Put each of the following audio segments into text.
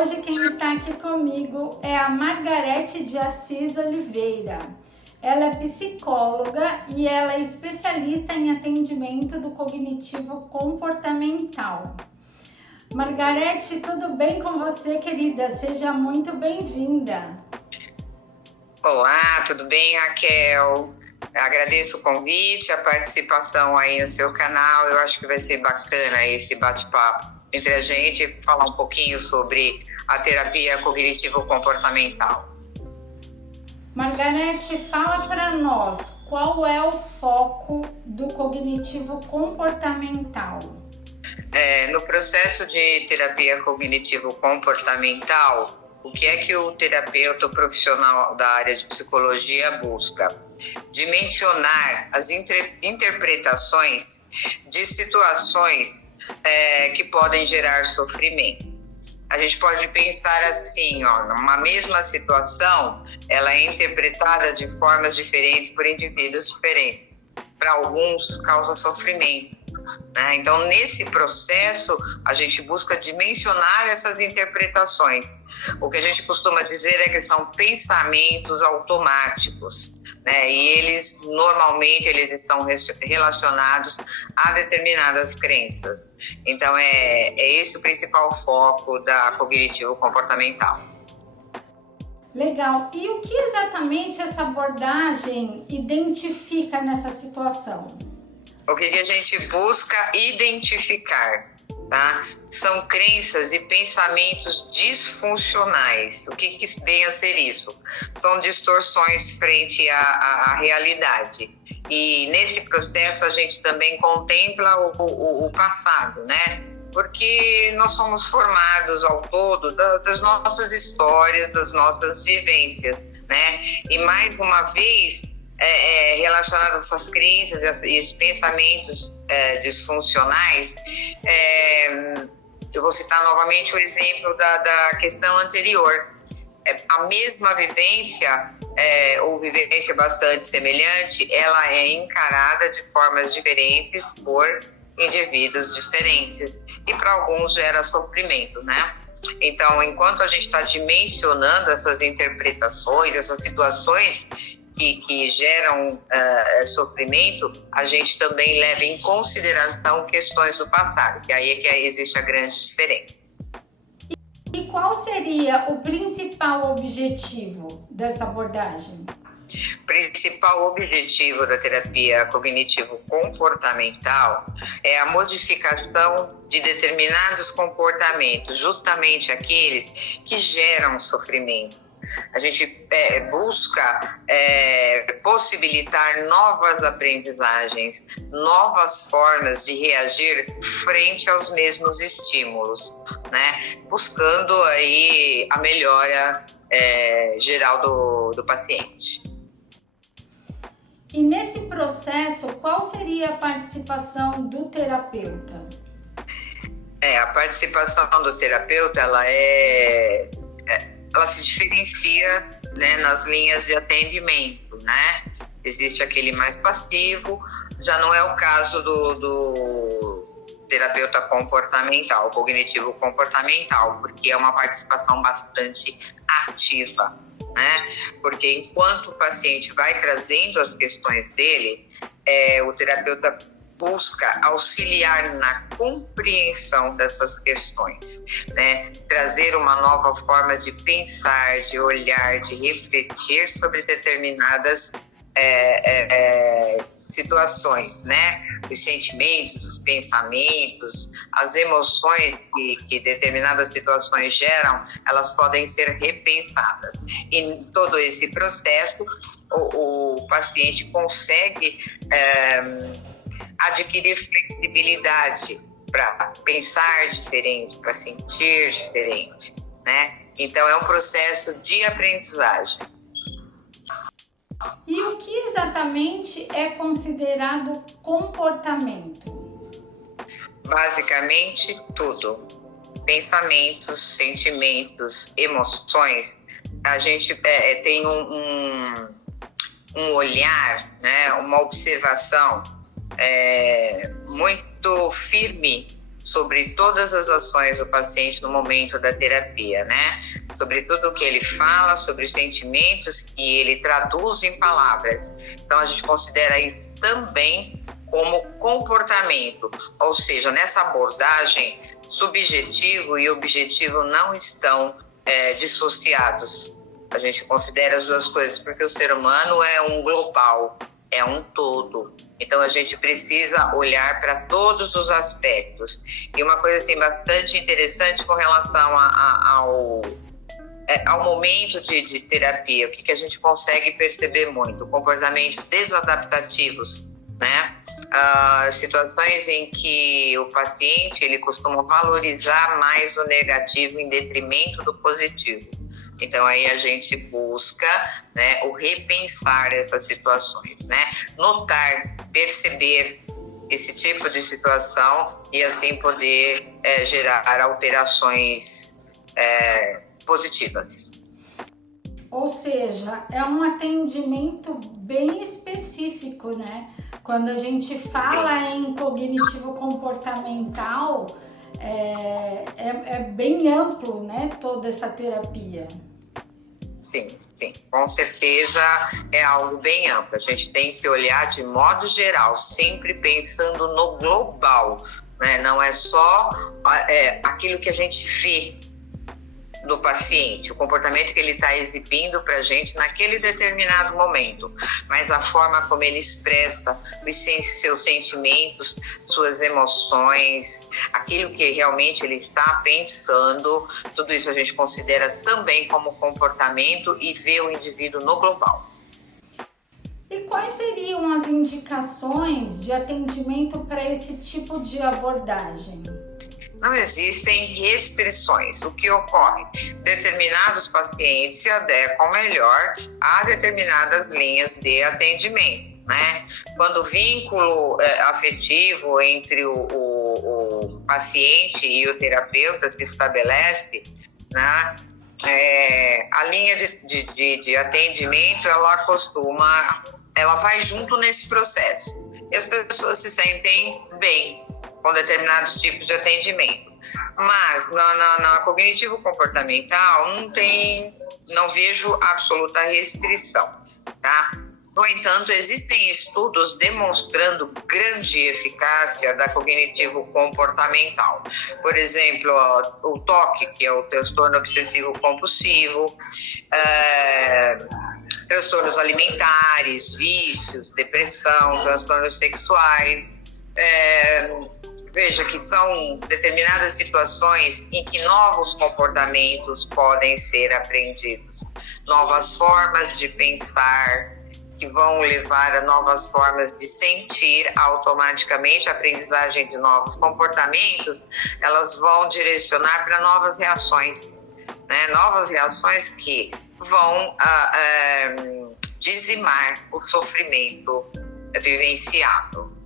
Hoje quem está aqui comigo é a Margarete de Assis Oliveira. Ela é psicóloga e ela é especialista em atendimento do cognitivo comportamental. Margarete, tudo bem com você, querida? Seja muito bem-vinda. Olá, tudo bem, Raquel? Agradeço o convite, a participação aí no seu canal. Eu acho que vai ser bacana esse bate-papo entre a gente, falar um pouquinho sobre a terapia cognitivo-comportamental. Margarete, fala para nós qual é o foco do cognitivo comportamental. No processo de terapia cognitivo-comportamental, o que é que o terapeuta profissional da área de psicologia busca? Dimensionar as interpretações de situações que podem gerar sofrimento. A gente pode pensar assim, numa mesma situação, ela é interpretada de formas diferentes por indivíduos diferentes. Para alguns, causa sofrimento, né? Então, nesse processo, a gente busca dimensionar essas interpretações. O que a gente costuma dizer é que são pensamentos automáticos, né? E eles, normalmente, estão relacionados a determinadas crenças. Então, é esse o principal foco da cognitivo-comportamental. Legal. E o que exatamente essa abordagem identifica nessa situação? O que a gente busca identificar, tá? São crenças e pensamentos disfuncionais. O que vem a ser isso? São distorções frente à realidade. E nesse processo a gente também contempla o passado, né? Porque nós somos formados ao todo das nossas histórias, das nossas vivências, né? E mais uma vez, relacionadas a essas crenças e esses pensamentos disfuncionais, eu vou citar novamente o exemplo da questão anterior. A mesma vivência, ou vivência bastante semelhante, ela é encarada de formas diferentes por indivíduos diferentes e para alguns gera sofrimento, né? Então, enquanto a gente está dimensionando essas interpretações, essas situações que geram sofrimento, a gente também leva em consideração questões do passado, que aí é que existe a grande diferença. E qual seria o principal objetivo dessa abordagem? O principal objetivo da terapia cognitivo-comportamental é a modificação de determinados comportamentos, justamente aqueles que geram sofrimento. A gente busca possibilitar novas aprendizagens, novas formas de reagir frente aos mesmos estímulos, né? Buscando aí a melhora geral do paciente. E nesse processo, qual seria a participação do terapeuta? A participação do terapeuta, ela se diferencia, né, nas linhas de atendimento, né? Existe aquele mais passivo, já não é o caso do terapeuta comportamental, cognitivo comportamental, porque é uma participação bastante ativa, né? Porque enquanto o paciente vai trazendo as questões dele, o terapeuta busca auxiliar na compreensão dessas questões, né? Trazer uma nova forma de pensar, de olhar, de refletir sobre determinadas situações, né? Os sentimentos, os pensamentos, as emoções que determinadas situações geram, elas podem ser repensadas. E em todo esse processo, o paciente consegue adquirir flexibilidade para pensar diferente, para sentir diferente, né? Então, é um processo de aprendizagem. E o que exatamente é considerado comportamento? Basicamente, tudo. Pensamentos, sentimentos, emoções. A gente tem um olhar, né? Uma observação muito firme sobre todas as ações do paciente no momento da terapia, né? Sobre tudo o que ele fala, sobre os sentimentos que ele traduz em palavras. Então, a gente considera isso também como comportamento, ou seja, nessa abordagem, subjetivo e objetivo não estão dissociados. A gente considera as duas coisas, porque o ser humano é um global, é um todo. Então, a gente precisa olhar para todos os aspectos. E uma coisa assim, bastante interessante com relação ao momento de terapia, o que a gente consegue perceber muito? Comportamentos desadaptativos, né? Situações em que o paciente ele costuma valorizar mais o negativo em detrimento do positivo. Então, aí a gente busca, né, o repensar essas situações, né? Notar, perceber esse tipo de situação e assim poder gerar alterações positivas. Ou seja, é um atendimento bem específico, né? Quando a gente fala em cognitivo comportamental, é bem amplo, né? Toda essa terapia. Sim, com certeza é algo bem amplo. A gente tem que olhar de modo geral, sempre pensando no global, né? Não é só aquilo que a gente vê do paciente, o comportamento que ele está exibindo para a gente naquele determinado momento, mas a forma como ele expressa os seus sentimentos, suas emoções, aquilo que realmente ele está pensando, tudo isso a gente considera também como comportamento e vê o indivíduo no global. E quais seriam as indicações de atendimento para esse tipo de abordagem? Não existem restrições. O que ocorre? Determinados pacientes se adequam melhor a determinadas linhas de atendimento, né? Quando o vínculo afetivo entre o paciente e o terapeuta se estabelece, né? A linha de atendimento, ela vai junto nesse processo. E as pessoas se sentem bem com determinados tipos de atendimento. Mas na cognitivo-comportamental não vejo absoluta restrição, tá? No entanto, existem estudos demonstrando grande eficácia da cognitivo-comportamental. Por exemplo, o TOC, que é o transtorno obsessivo-compulsivo, transtornos alimentares, vícios, depressão, transtornos sexuais. Veja que são determinadas situações em que novos comportamentos podem ser aprendidos, novas formas de pensar que vão levar a novas formas de sentir. Automaticamente a aprendizagem de novos comportamentos, elas vão direcionar para novas reações, né? Novas reações que vão dizimar o sofrimento vivenciado.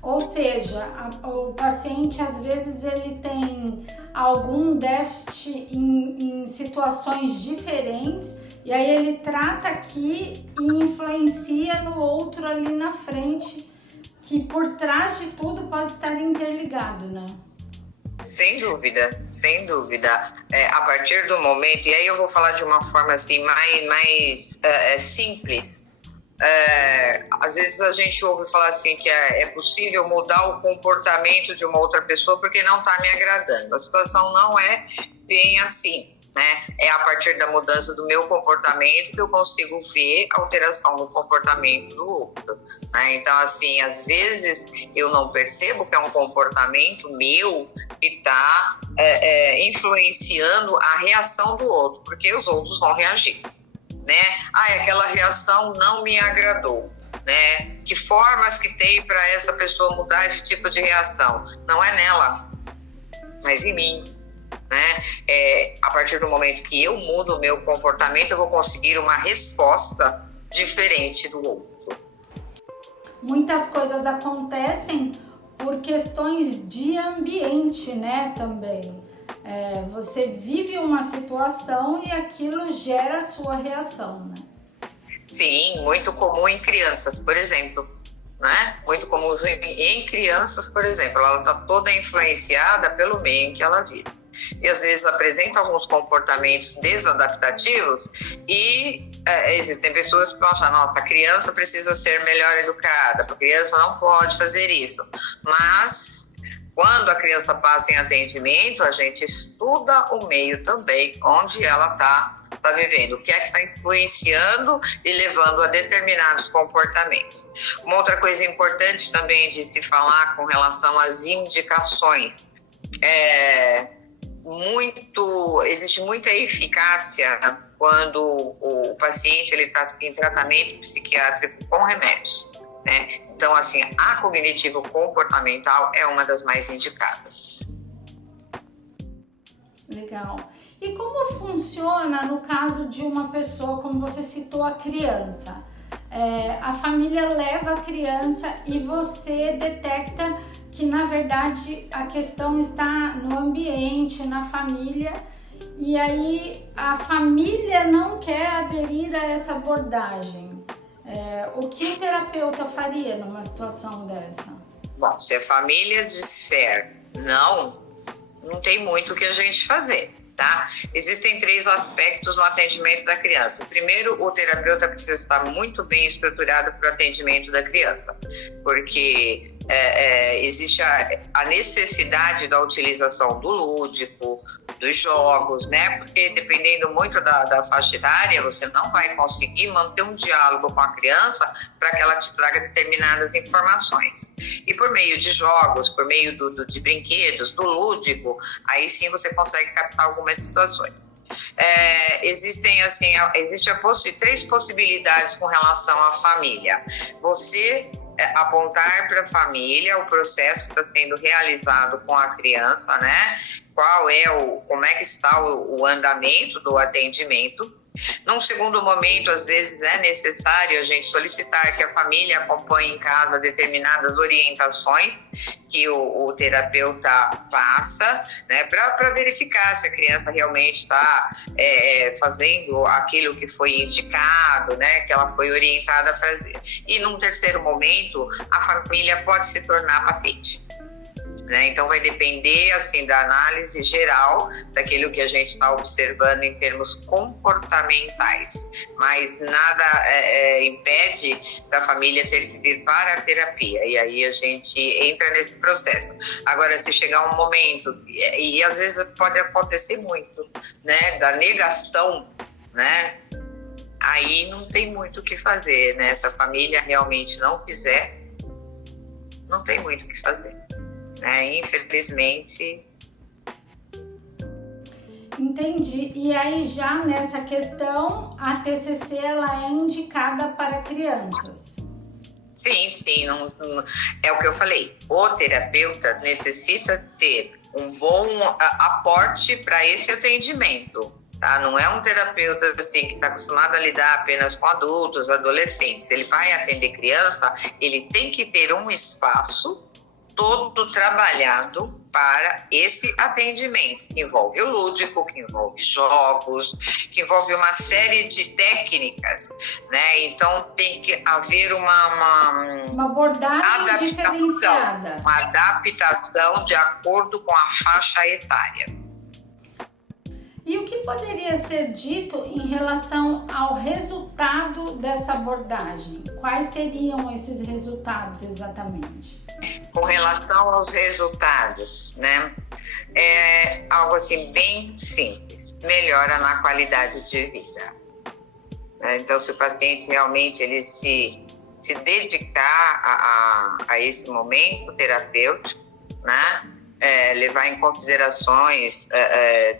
Ou seja, o paciente às vezes ele tem algum déficit em situações diferentes e aí ele trata aqui e influencia no outro ali na frente, que por trás de tudo pode estar interligado, né? Sem dúvida. A partir do momento, e aí eu vou falar de uma forma assim mais simples. Às vezes a gente ouve falar assim que é possível mudar o comportamento de uma outra pessoa porque não está me agradando. A situação não é bem assim, né? É a partir da mudança do meu comportamento que eu consigo ver a alteração no comportamento do outro, né? Então, assim, às vezes eu não percebo que é um comportamento meu que está influenciando a reação do outro, porque os outros vão reagir, né? Aquela reação não me agradou, né? Que formas que tem para essa pessoa mudar esse tipo de reação? Não é nela, mas em mim, né? A partir do momento que eu mudo o meu comportamento, eu vou conseguir uma resposta diferente do outro. Muitas coisas acontecem por questões de ambiente, né? Também. Você vive uma situação e aquilo gera a sua reação, né? Sim, muito comum em crianças, por exemplo, né? Muito comum em crianças, por exemplo, ela está toda influenciada pelo meio em que ela vive. E às vezes apresenta alguns comportamentos desadaptativos e existem pessoas que vão achar, nossa, a criança precisa ser melhor educada, a criança não pode fazer isso. Mas quando a criança passa em atendimento, a gente estuda o meio também, onde ela está vivendo, o que é que está influenciando e levando a determinados comportamentos. Uma outra coisa importante também de se falar com relação às indicações, existe muita eficácia quando o paciente está em tratamento psiquiátrico com remédios, né? Então, assim, a cognitivo-comportamental é uma das mais indicadas. Legal. E como funciona no caso de uma pessoa, como você citou, a criança? A família leva a criança e você detecta que, na verdade, a questão está no ambiente, na família, e aí a família não quer aderir a essa abordagem. O que o terapeuta faria numa situação dessa? Bom, se a família disser não tem muito o que a gente fazer, tá? Existem 3 aspectos no atendimento da criança. Primeiro, o terapeuta precisa estar muito bem estruturado para o atendimento da criança, porque existe a necessidade da utilização do lúdico, dos jogos, né? Porque dependendo muito da faixa etária, você não vai conseguir manter um diálogo com a criança para que ela te traga determinadas informações. E por meio de jogos, por meio de brinquedos, do lúdico, aí sim você consegue captar algumas situações. Existem 3 possibilidades com relação à família. Você apontar para a família o processo que está sendo realizado com a criança, né? Como é que está o andamento do atendimento. Num segundo momento, às vezes é necessário a gente solicitar que a família acompanhe em casa determinadas orientações que o terapeuta passa, né, para verificar se a criança realmente está fazendo aquilo que foi indicado, né, que ela foi orientada a fazer. E num terceiro momento, a família pode se tornar paciente. Então vai depender assim da análise geral daquilo que a gente está observando em termos comportamentais, mas nada impede da família ter que vir para a terapia, e aí a gente entra nesse processo. Agora, se chegar um momento, e às vezes pode acontecer muito, né, da negação, né, aí não tem muito o que fazer, né? Se a família realmente não quiser, não tem muito o que fazer. Infelizmente. Entendi. E aí já nessa questão, a TCC ela é indicada para crianças? Sim, não, é o que eu falei. O terapeuta necessita ter um bom aporte para esse atendimento. Tá? Não é um terapeuta assim, que está acostumado a lidar apenas com adultos, adolescentes. Ele vai atender criança, ele tem que ter um espaço todo trabalhado para esse atendimento, que envolve o lúdico, que envolve jogos, que envolve uma série de técnicas, né? Então tem que haver uma abordagem diferenciada, uma adaptação de acordo com a faixa etária. E o que poderia ser dito em relação ao resultado dessa abordagem? Quais seriam esses resultados exatamente? Com relação aos resultados, né? É algo assim bem simples, melhora na qualidade de vida. Então, se o paciente realmente ele se dedicar a esse momento terapêutico, né? Levar em considerações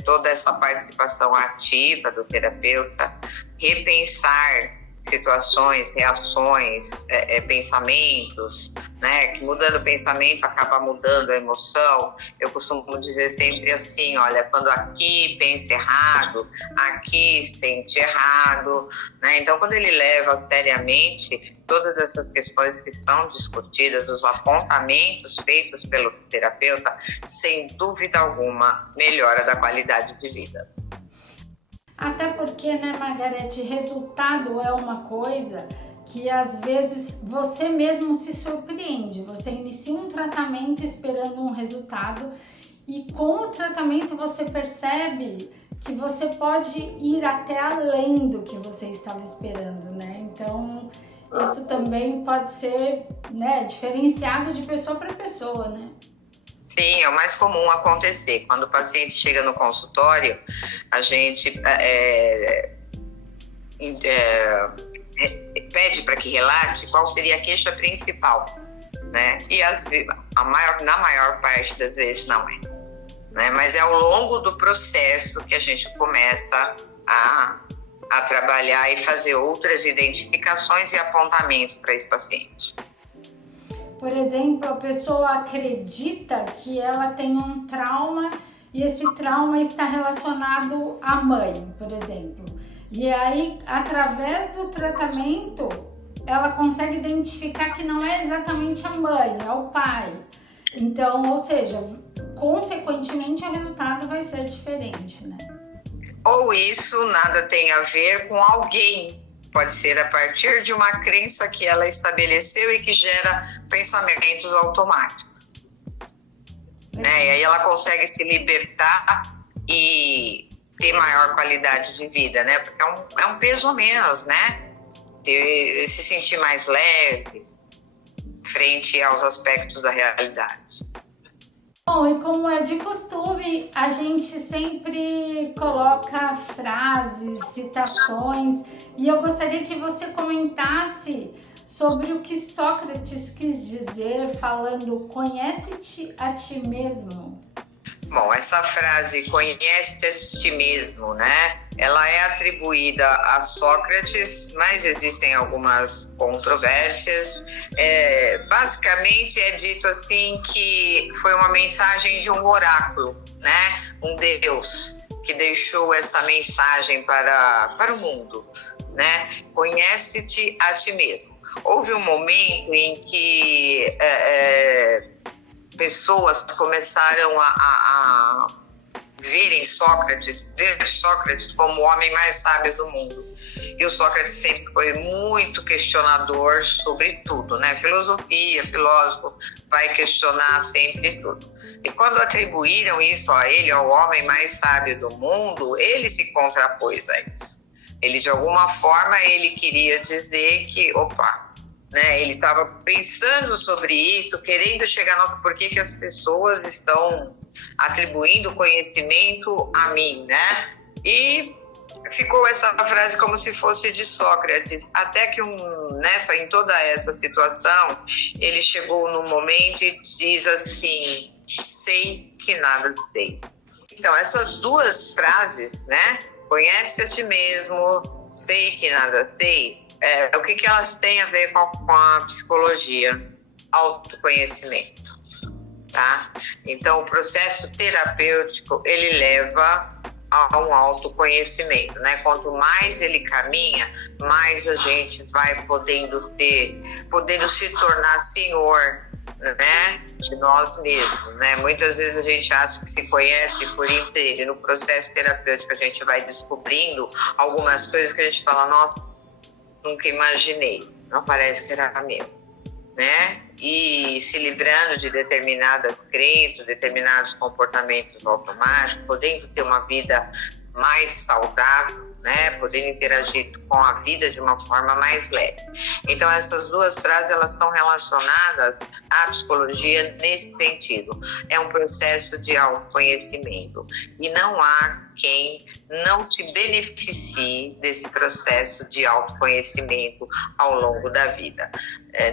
toda essa participação ativa do terapeuta, repensar situações, reações, pensamentos, né? Que mudando o pensamento acaba mudando a emoção. Eu costumo dizer sempre assim, olha, quando aqui pensa errado, aqui sente errado, né? Então, quando ele leva seriamente todas essas questões que são discutidas, os apontamentos feitos pelo terapeuta, sem dúvida alguma, melhora da qualidade de vida. Até porque, né, Margarete, resultado é uma coisa que às vezes você mesmo se surpreende. Você inicia um tratamento esperando um resultado e com o tratamento você percebe que você pode ir até além do que você estava esperando, né? Então, isso também pode ser, né, diferenciado de pessoa para pessoa, né? Sim, é o mais comum acontecer. Quando o paciente chega no consultório, a gente pede para que relate qual seria a queixa principal, né? E na maior parte das vezes não é, né? Mas é ao longo do processo que a gente começa a trabalhar e fazer outras identificações e apontamentos para esse paciente. Por exemplo, a pessoa acredita que ela tem um trauma e esse trauma está relacionado à mãe, por exemplo. E aí, através do tratamento, ela consegue identificar que não é exatamente a mãe, é o pai. Então, ou seja, consequentemente, o resultado vai ser diferente, né? Ou isso nada tem a ver com alguém. Pode ser a partir de uma crença que ela estabeleceu e que gera pensamentos automáticos. Né? E aí ela consegue se libertar e ter maior qualidade de vida, né? Porque é um peso a menos, né? Se sentir mais leve frente aos aspectos da realidade. Bom, e como é de costume, a gente sempre coloca frases, citações, e eu gostaria que você comentasse sobre o que Sócrates quis dizer falando "conhece-te a ti mesmo". Bom, essa frase "conhece-te a ti mesmo", né? Ela é atribuída a Sócrates, mas existem algumas controvérsias. Basicamente é dito assim que foi uma mensagem de um oráculo, né? Um deus que deixou essa mensagem para o mundo, né? Conhece-te a ti mesmo. Houve um momento em que pessoas começaram a ver Sócrates como o homem mais sábio do mundo. E o Sócrates sempre foi muito questionador sobre tudo, né? Filosofia, filósofo, vai questionar sempre tudo. E quando atribuíram isso a ele, ao homem mais sábio do mundo, ele se contrapôs a isso. Ele, de alguma forma, ele queria dizer que, né, ele estava pensando sobre isso, querendo chegar, por que as pessoas estão atribuindo conhecimento a mim, né? E ficou essa frase como se fosse de Sócrates, até que em toda essa situação, ele chegou no momento e diz assim: sei que nada sei. Então, essas duas frases, né? Conhece a ti mesmo, sei que nada sei, o que elas têm a ver com a psicologia? Autoconhecimento. Tá? Então, o processo terapêutico, ele leva a um autoconhecimento, né? Quanto mais ele caminha, mais a gente vai podendo se tornar senhor, né, de nós mesmos, né? Muitas vezes a gente acha que se conhece por inteiro, e no processo terapêutico a gente vai descobrindo algumas coisas que a gente fala: nossa, nunca imaginei, não parece que era meu, né? E se livrando de determinadas crenças, determinados comportamentos automáticos, podendo ter uma vida mais saudável, né? Podendo interagir com a vida de uma forma mais leve. Então, essas duas frases, elas estão relacionadas à psicologia nesse sentido. É um processo de autoconhecimento. E não há quem não se beneficie desse processo de autoconhecimento ao longo da vida.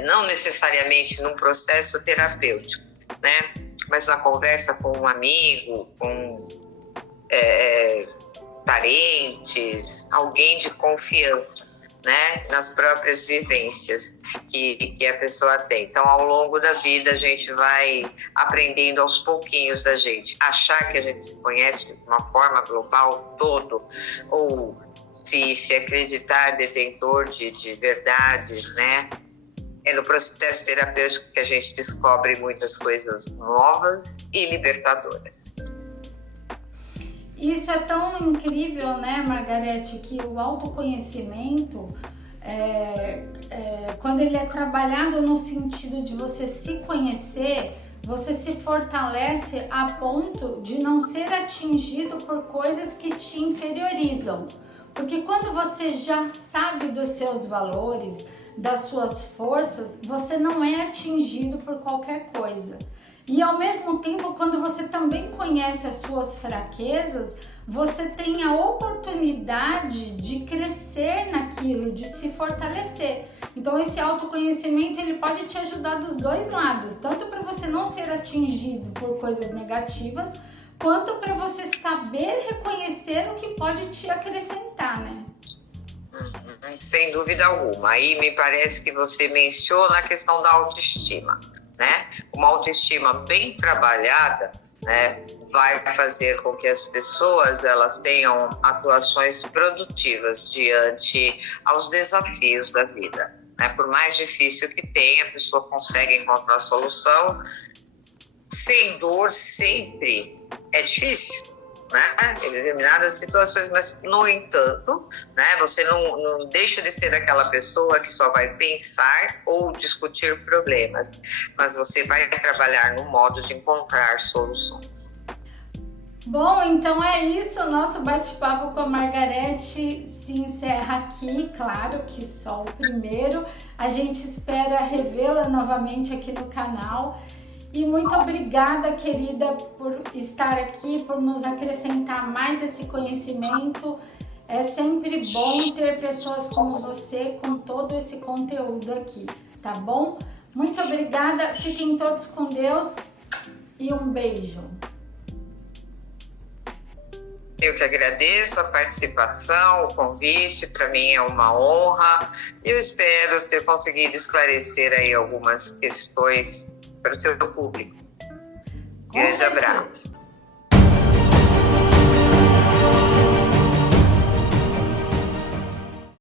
Não necessariamente num processo terapêutico, né? Mas na conversa com um amigo, com parentes, alguém de confiança, né? Nas próprias vivências que a pessoa tem. Então, ao longo da vida, a gente vai aprendendo aos pouquinhos da gente. Achar que a gente se conhece de uma forma global, todo, ou se acreditar detentor de verdades, né? É no processo terapêutico que a gente descobre muitas coisas novas e libertadoras. Isso é tão incrível, né, Margarete, que o autoconhecimento quando ele é trabalhado no sentido de você se conhecer, você se fortalece a ponto de não ser atingido por coisas que te inferiorizam. Porque quando você já sabe dos seus valores, das suas forças, você não é atingido por qualquer coisa. E ao mesmo tempo, quando você também conhece as suas fraquezas, você tem a oportunidade de crescer naquilo, de se fortalecer. Então esse autoconhecimento ele pode te ajudar dos dois lados, tanto para você não ser atingido por coisas negativas, quanto para você saber reconhecer o que pode te acrescentar, né? Sem dúvida alguma. Aí me parece que você menciona a questão da autoestima, né? Uma autoestima bem trabalhada, né, vai fazer com que as pessoas elas tenham atuações produtivas diante aos desafios da vida, né? Por mais difícil que tenha, a pessoa consegue encontrar a solução. Sem dor sempre é difícil, né? Em determinadas situações, mas no entanto, né, você não deixa de ser aquela pessoa que só vai pensar ou discutir problemas, mas você vai trabalhar no modo de encontrar soluções. Bom, então é isso, o nosso bate-papo com a Margarete se encerra aqui, claro que só o primeiro, a gente espera revê-la novamente aqui no canal. E muito obrigada, querida, por estar aqui, por nos acrescentar mais esse conhecimento. É sempre bom ter pessoas como você com todo esse conteúdo aqui, tá bom? Muito obrigada, fiquem todos com Deus e um beijo. Eu que agradeço a participação, o convite, para mim é uma honra. Eu espero ter conseguido esclarecer aí algumas questões para o seu público. Grande abraço.